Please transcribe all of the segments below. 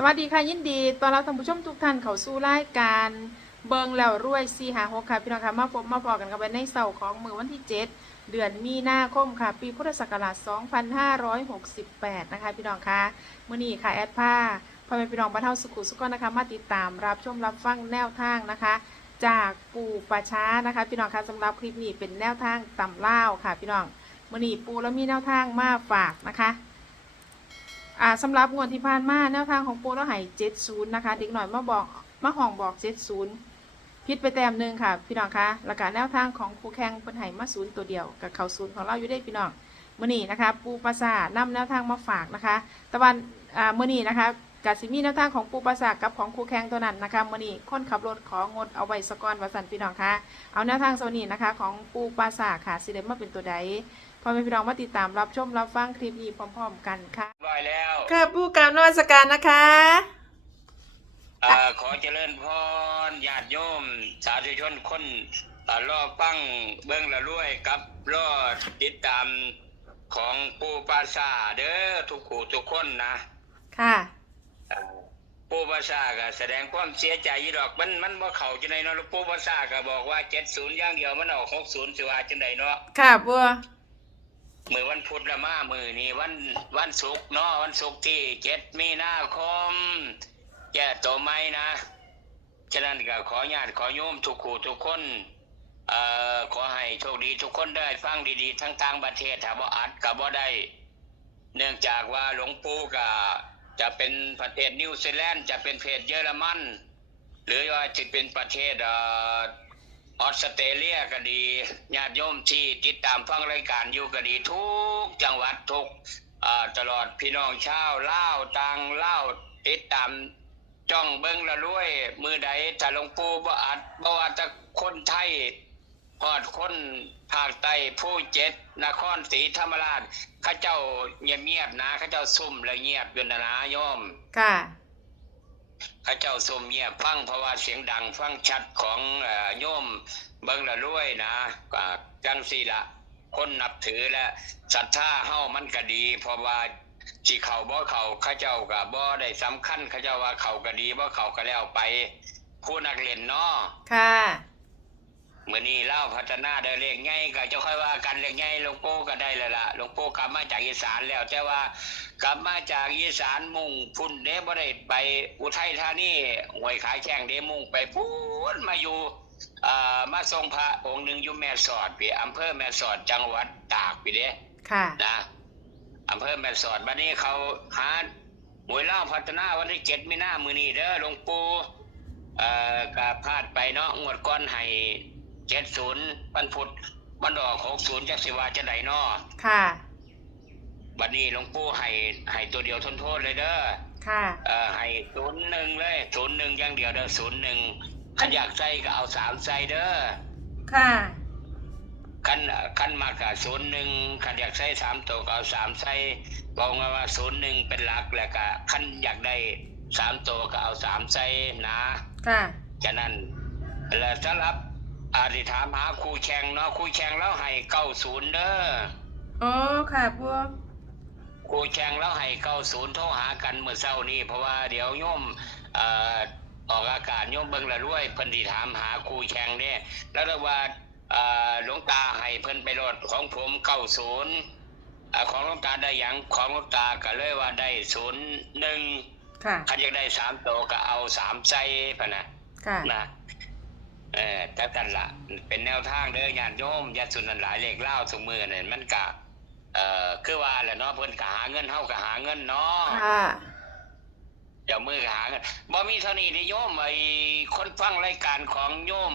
สวัสดีค่ะยินดีตอนรับท่านผู้ชมทุกท่านเข้าสู่รายการเบิงแล้วรวยซีหาหกค่ะพี่น้องค่ะมาพบมาพอกันกันไปในเสาร์ของมือวันที่ 7 เดือนมีนาคมค่ะ ปีพุทธศักราช 2568 นะคะ พี่น้องค่ะมื่อนี้ค่ะแอดผ้าพ่อแม่พี่น้องบ้านเฮาสุขุสุขนะคะ มาติดตามรับชมรับฟังแนวทางนะคะ จากปู่ประช้านะคะ พี่น้องค่ะสำหรับคลิปนี้เป็นแนวทางตำเล่าค่ะ พี่น้องมื่อนี้ปู่แล้วมีแนวทางมาฝากนะคะ อ่าสำหรับงวดที่ผ่านมาแนวทางของปูเราให้เจ็ดศูนย์นะคะเด็กหน่อยมาบอกมาห้องบอกเจ็ดศูนย์พิษไปแต้มหนึ่งค่ะ พี่น้องคะแล้วก็แนวทางของครูแข่งเป็นไห้มาศูนย์ตัวเดียวกับเขาศูนย์ของเราอยู่ได้พี่น้องมื่อนี้นะคะปูปราสาทนำแนวทางมาฝากนะคะ ตะวันอ่ามื่อนี้นะคะกาซิมีแนวทางของปูปราสาทกับของครูแข่งตัวนั้นนะคะมื่อนี้คนขับรถของดเอาไว้สกอนวัสันพี่น้องคะเอาแนวทางโซนี้นะคะ ของปูปราสาทค่ะสิเดมาเป็นตัวใดพอแม่พี่น้องมาติดตามรับชมรับฟังคลิปนี้พร้อม ๆ กันค่ะ ร้อยแล้วค่ะผู้กล่าวนวัสการนะคะเอ่อขอเจริญพรญาติโยม สาธุชนคนเอ่อรอฟังเบื้องละรวยกับรอติดตามของปูปราสาทเด้อทุกขู่ทุกคนนะค่ะ เอ่อปูปราสาทก็แสดงความเสียใจอยู่ดอกมันมันบ่เข้าจังไดเนาะแล้วปูปราสาทก็บอกว่า70อย่างเดียวมันออก60สิว่าจังไดเนาะค่ะบัว มือวันพุธละมามือนี่วันวันศุกร์เนาะวันศุกร์ที่เจ็ดมีนาคมแก่ตัวไม่นะ ฉะนั้นก็ขอญาติขอโยมทุกคู่ทุกคนเอ่อขอให้โชคดีทุกคนได้ฟังดีๆ ทั้งทางประเทศถ้าบ่าอัดก็บ่ได้ เนื่องจากว่าหลวงปู่ก็จะเป็นประเทศนิวซีแลนด์จะเป็นประเทศเยอรมัน หรือว่าจะเป็นประเทศเอ่อ ออสเตรเลียก็ดีญาติโยมที่ติดตามฟังรายการอยู่ก็ดีทุกจังหวัดทุกตลอดพี่น้องชาวลาต่างลาติดตามจ้องเบิ้งละรวย มือใดถ้าหลวงปู่บ่อัดบ่ว่าจะคนไทยฮอดคนภาคใต้ผู้เจ็ดนครศรีธรรมราชข้าเจ้าเงียบๆนะข้าเจ้าซุ่มและเงียบอยู่นะนะโยมค่ะ ข้าเจ้าสมเงียบฟังเพราะว่าเสียงดังฟังชัดของโยมเบิ้งละรวยนะก็จังสี่ละคนนับถือและศรัทธาเฮ้ามันก็ดี เพราะว่าจีเขาบ่เขาข้าเจ้ากับบ่ได้สำคัญข้าเจ้าว่าเขาก็ดีบ่เขาก็แล้วไปผู้นักเรียนเนาะค่ะ มื้อนี้เล่าพัฒนาได้เลขใหญ่ก็จะค่อยว่ากันเลขใหญ่หลวงปู่ก็ได้แล้วล่ะหลวงปู่กลับมาจากอีสานแล้วแต่ว่ากลับมาจากอีสานมุ่งพุ่นเด้บ่ได้ไปอุทัยธานีห้วยขายแข้งเด้มุ่งไปพูนมาอยู่เอ่อมาทรงพระองค์หนึงอยู่แม่สอดพี่อำเภอแม่สอดจังหวัดตากพี่เด้ค่ะนะอำเภอแม่สอดบัดนี้เขาหาหวยเล่าพัฒนาวันที่เจ็ดมีนามือนี้เด้อหลวงปู่เอ่อกาพลาดไปเนาะงวดก้อนให้ เจ็ดศูนย์วันพุธวันดอกหกศูนย์จักสิวาจะไดเนาะค่ะ บัดนี้หลวงปู่ให้ให้ตัวเดียวทนโทษเลยเด้อ ค่ะ เอ่อให้ศูนย์หนึ่งเลยศูนย์หนึ่งอย่างเดียวเด้อศูนย์หนึ่งขันอยากใส่ก็เอาสามใส่เด้อค่ะ ขันขันมากกับศูนย์หนึ่งขันอยากใส่สามตัวก็เอาสามใส่บอกมาว่าศูนย์หนึ่งเป็นหลักแล้วก็ขันอยากได้สามตัวก็เอาสามใส่นะค่ะฉะนั้นแล้วสำหรับ อาธิถามหาครูแข่งเนาะครูแข่งแล้วให้เก้าศูนย์เด้ออ๋อค่ะบัวครูแข่งแล้วให้เก้าศูนย์โทรหากันเมื่อเช้านี้เพราะว่าเดี๋ยวโยมเอ่อออกอากาศโยมเบิ่งละรวยเพิ่นสิถามหาครูแข่งเด้แล้วเรียกว่าเอ่อหลวงตาให้เพิ่นไปรถของผมเก้าศูนย์ของหลวงตาได้หยังของหลวงตาก็เลยว่าได้ศูนย์หนึ่งค่ะคันอยากได้สามตัวก็เอาสามใจพะนะค่ะนะ เออแต่กันละเป็นแนวทางเด้อญาติโยมญาติสุนันหลายเลขเล่าสมือเนี่ยมันกะเอ่อคือว่าแหละเนาะเพิ่นก็หาเงินเฮาก็หาเงินเนาะค่ะเดี๋ยวมือก็หาเงินบ่มีเท่านี้เด้โยมไอ้คนฟังรายการของโยม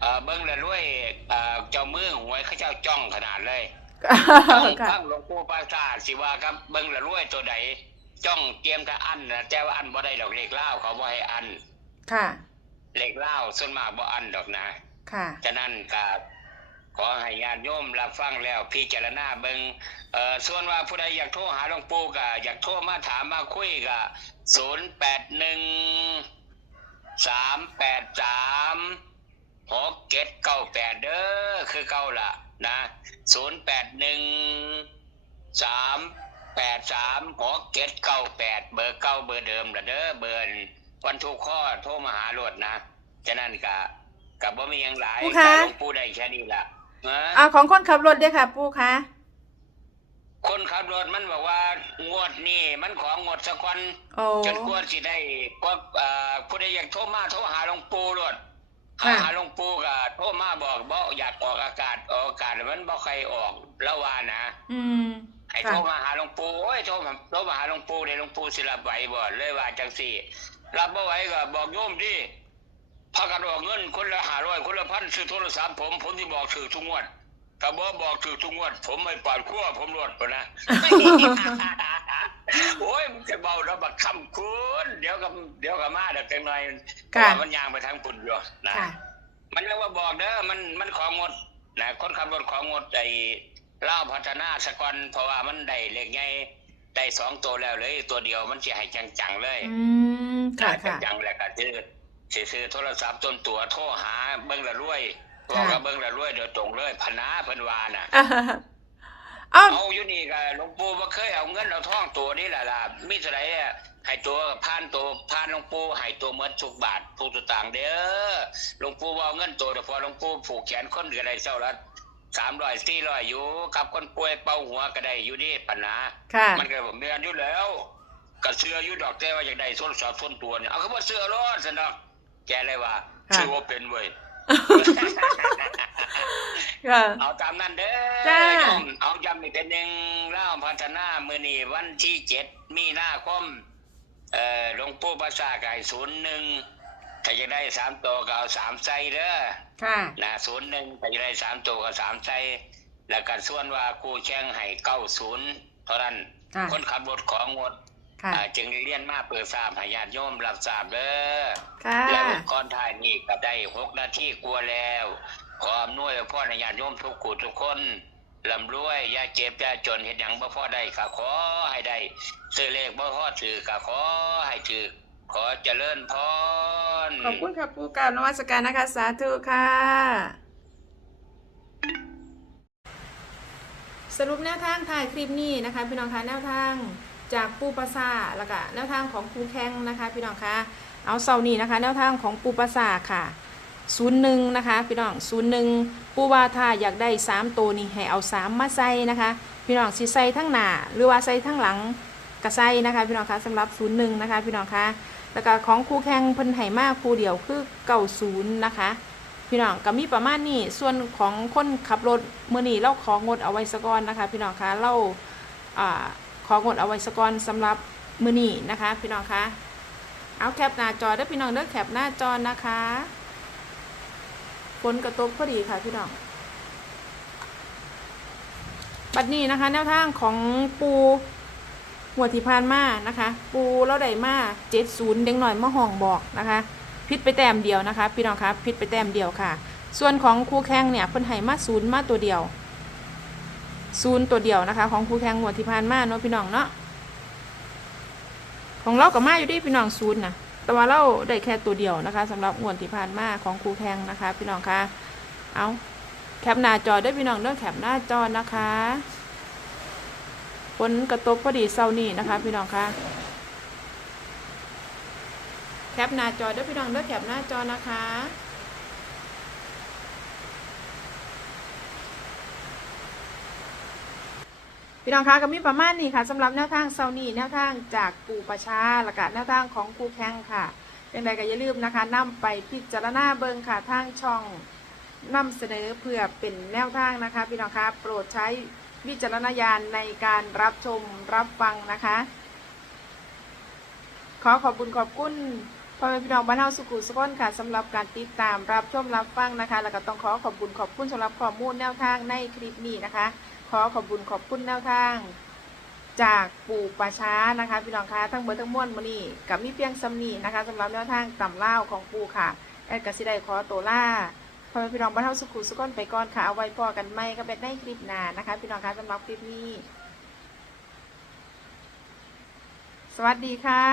เอ่อเบิ่งแล้วรวยเอ่อเจ้ามือหวยเขาเจ้าจ้องขนาดเลยฟังค่ะฟังหลวงปู่ปราสาทสิว่ากับเบิ่งแล้วรวยตัวใดจ้องเตรียมถ้าอันนะแต่ว่าอันบ่ได้ดอกเลขเล่าเขาบ่ให้อันค่ะ เลขเล่าส่วนมากบ่อันดอกนะ ค่ะ ฉะนั้นก็ขอให้ญาติโยมรับฟังแล้วพิจารณาเบิงเอ่อส่วนว่าผู้ใดอยากโทรหาหลวงปู่ก็อยากโทรมาถามมาคุยก็ศูนย์แปดหนึ่งสามแปดสามหกเจ็ดเก้าแปดเด้อคือเก้าละนะศูนย์แปดหนึ่งสามแปดสามหกเจ็ดเก้าแปดเบอร์เก้าเบอร์เดิมละเด้อเบอร์ วันทุกข้อโทรมาหาโลดนะฉะนั้นกะกับบ่มีหยังหลายผู้คะก็หลวงปู่ได้แค่นี้ละนะอ่าของคนขับรถด้วยค่ะ ปูคะ คนขับรถมันบอกว่างวดนี่มันของงวดสักวันโอ้ จนกว่าสิได้กว่าอ่าผู้ใดอยากโทรมาโทรหาหลวงปู่โลดค่ะ หาหลวงปู่ก็โทรมาบอกบ่อยากออกอากาศออกอากาศมันบ่ใครออกแล้วว่านะ อืม ให้ค่ะโทรมาหาหลวงปู่โอ้ยโทรมาโทรมาหาหลวงปู่เดี๋ยวหลวงปู่สิรับไหวบ่เลยว่าจังสี่ รับบ่ไหวก็บอกโยมดิพากันออกเงินคนละห้าร้อยคนละพันซื้อโทรศัพท์ผมผมที่บอกถือทุกงวดถ้าบ่บอกถือทุกงวด ผมไม่ปาดขั้วผมรวดปะนะโอ้ยมันจะเบาแล้วบักคำคุณเดี๋ยวกับเดี๋ยวกับมาเดี๋ยวจังหน่อยเพราะว่ามันยางไปทางปุ่นอยู่นะค่ะมันยังว่าบอกเด้อมันมันของงดนะคนขับรถของงดไอ้เล่าวพัฒนาสกอนเพราะว่ามันได้เล็กไง ได้สองตัวแล้วเลยตัวเดียวมันจะให้จังๆเลยอืมค่ะได้ค่ะจังๆแล้วก็ซื้อสิซื้อโทรศัพท์ต้นตัวโทรหาเบิ้งละรวยค่ะบอกกับเบิ้งละรวยโดยตรงเลยพนาเพิ่นว่าน่ะอ่าเอ้าเอาอยู่นี่ก็หลวงปู่บ่เคยเอาเงินเอาทองตัวนี่แหละล่ะมีเท่าไหร่อะให้ตัวผ่านตัวผ่านหลวงปู่ให้ตัวหมดทุกบาททุกสตางค์เด้อหลวงปู่ว่าเอาเงินตัวเดี๋ยวพอหลวงปู่ผูกแขนคนก็ได้เจ้าละ 300 400อยู่กับคนป่วยเป่าหัวก็ได้อยู่นี่ปัญหาค่ะ มันก็บอกเมียนอยู่แล้วก็เชื่ออยู่ดอกแต่ว่าอยากได้โทรศัพท์ส่วนตัวเนี่ยเอาคือว่าเชื่อรอดซั่นดอกแกเลยว่าค่ะ ชื่อว่าเป็นเว้ยค่ะ เอาตามนั้นเด้อจ้า โยมเอาจำอีกเป็นหนึ่งเล่าพัฒนามือนี่วันที่เจ็ดมีนาคมเอ่อหลวงปู่ภาษาไก่ศูนย์หนึ่ง ถ้าจะได้สามตัวก็เอาสามไซเด้อค่ะ นะศูนย์หนึ่งถ้าจะได้สามตัวก็สามไซแล้วก็ส่วนว่ากูแข่งให้เก้าศูนย์เท่านั้น ค่ะ คนขับรถของงดค่ะ อ่าจึงเรียนมาเปิดทราบให้ญาติโยมรับทราบเด้อ ค่ะ แล้วก่อนท้ายนี้ก็ได้หกนาทีกลัวาแล้ว ขออำนวยพ่อในญาติโยมทุกกูทุกคนลำรวยอย่าเจ็บอย่าจนเห็นหยังบ่พอได้ก็ขอให้ได้ซื้อเลขบ่พอถือก็ขอให้ถือ ขอเจริญพร ขอบคุณค่ะปูกราบนมัสการนะคะ สาธุค่ะ สรุปแนวทางถ่ายคลิปนี้นะคะ พี่น้องคะแนวทางจากปูปราซาแล้วก็แนวทางของปูแข้งนะคะ พี่น้องคะเอาเสานี้นะคะ แนวทางของปูปราซาค่ะศูนย์หนึ่งนะคะพี่น้องศูนย์หนึ่งปูว่าถ้าอยากได้สามตัวนี่ให้เอาสามมาใส่นะคะ พี่น้องสิใส่ทั้งหน้าหรือว่าใส่ทั้งหลังกระใส่นะคะพี่น้องคะสำหรับศูนย์หนึ่งนะคะพี่น้องคะ แล้วก็ของครูแข่งเพิ่นไห้มากครูเดียวคือเก่าศูนย์นะคะ พี่น้องก็มีประมาณนี้ส่วนของคนขับรถมือนี้เราของดเอาไว้สก่อนนะคะ พี่น้องคะเราอ่าของดเอาไว้สก่อนสำหรับมือนี้นะคะ พี่น้องคะเอาแคปหน้าจอเด้อพี่น้องเด้อแคปหน้าจอนะคะฝนกระตกพอดีค่ะพี่น้องบัดนี้นะคะ แนวทางของปู หัวที่พานมานะคะ ปูเราได้มาเจ็ดศูนย์เด็งหน่อยมาห้องบอกนะคะพิษไปแต้มเดียวนะคะพี่น้องคะพิษไปแต้มเดียวค่ะ ส่วนของครูแข้งเนี่ยเพิ่นให้มาศูนย์มาตัวเดียวศูนย์ตัวเดียวนะคะ ของครูแข้งหัวที่พานมาเนาะพี่น้องเนาะของเรากับมาอยู่ที่พี่น้องศูนย์นะแต่ว่าเราได้แค่ตัวเดียวนะคะสำหรับงวดที่ผ่านมาของครูแขงนะคะ พี่น้องคะ เอาแคปหน้าจอได้พี่น้องเด้อแคปหน้าจอนะคะ นกระตกพอดีเศร้านี่นะคะ พี่น้องคะแคปหน้าจอด้อพี่น้องเด้อแคปหน้าจอนะคะพี่น้องคะก็มีประมาณนี้ค่ะสำหรับแนวทางเซานี่แนวทางจากปูประชาและก็แนวทางของครูแข้งค่ะยังไงก็อย่าลืมนะคะนำไปพิจารณาเบิงค่ะทางช่องนำเสนอเพื่อเป็นแนวทางนะคะ พี่น้องคะโปรดใช้ วิจารณญาณในการรับชมรับฟังนะคะ ขอขอบคุณขอบคุณพ่อแม่พี่น้องบ้านเฮาสุขุสุขนค่ะสำหรับการติดตามรับชมรับฟังนะคะ แล้วก็ต้องขอขอบคุณขอบคุณสำหรับข้อมูลแนวทางในคลิปนี้นะคะ ขอขอบคุณขอบคุณแนวทาง จากปู่ป่าช้านะคะ พี่น้องคะทั้งเบอร์ทั้งมวลมานี่กับมีเพียงซัมนีนะคะสำหรับแนวทางต่ำเล่าของปู่ค่ะแอดกสิได้ขอตัวล่า พ่อแม่พี่น้องบ้านเฮาสุขุสุขนไปก่อนค่ะ เอาไว้พอกันไม่ก็เป็นได้คลิปหน้านะคะ พี่น้องคะสำหรับคลิปนี้ สวัสดีค่ะ